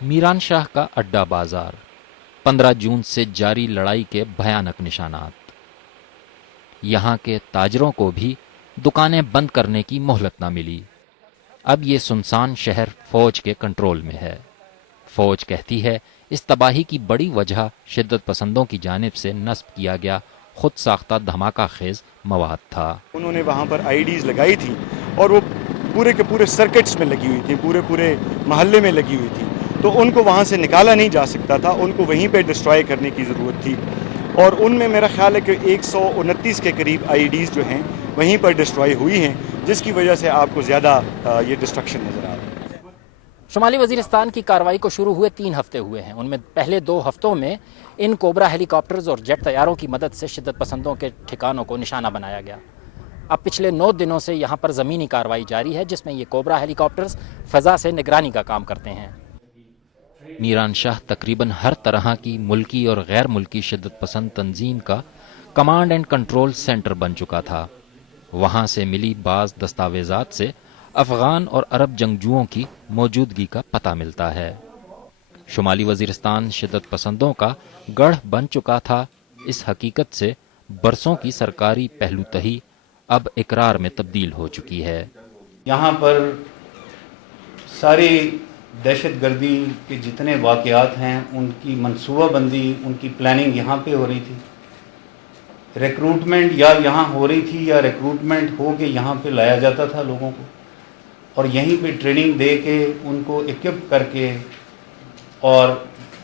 میران شاہ کا اڈا بازار، 15 جون سے جاری لڑائی کے بھیانک نشانات۔ یہاں کے تاجروں کو بھی دکانیں بند کرنے کی مہلت نہ ملی۔ اب یہ سنسان شہر فوج کے کنٹرول میں ہے۔ فوج کہتی ہے اس تباہی کی بڑی وجہ شدت پسندوں کی جانب سے نصب کیا گیا خود ساختہ دھماکہ خیز مواد تھا۔ انہوں نے وہاں پر آئی ڈیز لگائی تھی اور وہ پورے کے پورے سرکٹس میں لگی ہوئی تھی، پورے محلے میں لگی ہوئی تھی، تو ان کو وہاں سے نکالا نہیں جا سکتا تھا، ان کو وہیں پہ ڈسٹرائے کرنے کی ضرورت تھی، اور ان میں میرا خیال ہے کہ 129 کے قریب آئی ڈیز جو ہیں وہیں پر ڈسٹرائے ہوئی ہیں، جس کی وجہ سے آپ کو زیادہ یہ ڈسٹرکشن نظر آ رہا ہے۔ شمالی وزیرستان کی کارروائی کو شروع ہوئے 3 ہفتے ہوئے ہیں۔ ان میں پہلے 2 ہفتوں میں ان کوبرا ہیلی کاپٹرز اور جیٹ طیاروں کی مدد سے شدت پسندوں کے ٹھکانوں کو نشانہ بنایا گیا۔ اب پچھلے 9 دنوں سے یہاں پر زمینی کارروائی جاری ہے، جس میں یہ کوبرا ہیلی کاپٹرز فضا سے نگرانی کا کام کرتے ہیں۔ میران شاہ تقریباً ہر طرح کی ملکی اور غیر ملکی شدت پسند تنظیم کا کمانڈ اینڈ کنٹرول سینٹر بن چکا تھا۔ وہاں سے ملی بعض دستاویزات سے افغان اور عرب جنگجوؤں کی موجودگی کا پتہ ملتا ہے۔ شمالی وزیرستان شدت پسندوں کا گڑھ بن چکا تھا، اس حقیقت سے برسوں کی سرکاری پہلو تہی اب اقرار میں تبدیل ہو چکی ہے۔ یہاں پر ساری دہشت گردی کے جتنے واقعات ہیں ان کی منصوبہ بندی، ان کی پلاننگ یہاں پہ ہو رہی تھی۔ ریکروٹمنٹ یا یہاں ہو رہی تھی یا ریکروٹمنٹ ہو کے یہاں پہ لایا جاتا تھا لوگوں کو، اور یہیں پہ ٹریننگ دے کے ان کو اکوپ کر کے اور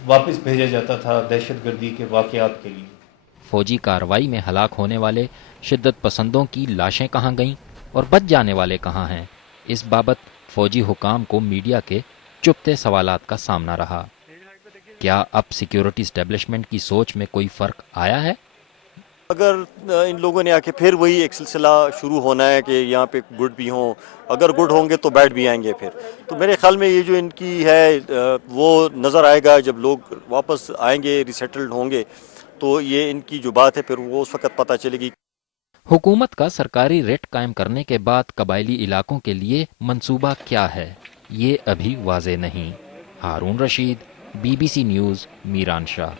واپس بھیجا جاتا تھا دہشت گردی کے واقعات کے لیے۔ فوجی کارروائی میں ہلاک ہونے والے شدت پسندوں کی لاشیں کہاں گئیں اور بچ جانے والے کہاں ہیں، اس بابت فوجی حکام کو میڈیا کے چپتے سوالات کا سامنا رہا۔ کیا اب سیکیورٹی اسٹیبلشمنٹ کی سوچ میں کوئی فرق آیا ہے؟ اگر ان لوگوں نے آ کے پھر وہی ایک سلسلہ شروع ہونا ہے کہ یہاں پہ گڈ بھی ہوں، اگر گڈ ہوں گے تو بیڈ بھی آئیں گے پھر، تو میرے خیال میں یہ جو ان کی ہے وہ نظر آئے گا جب لوگ واپس آئیں گے، ریسیٹلڈ ہوں گے، تو یہ ان کی جو بات ہے پھر وہ اس وقت پتہ چلے گی۔ حکومت کا سرکاری ریٹ قائم کرنے کے بعد قبائلی علاقوں کے لیے منصوبہ کیا ہے، یہ ابھی واضح نہیں۔ ہارون رشید، BBC نیوز، میران شاہ۔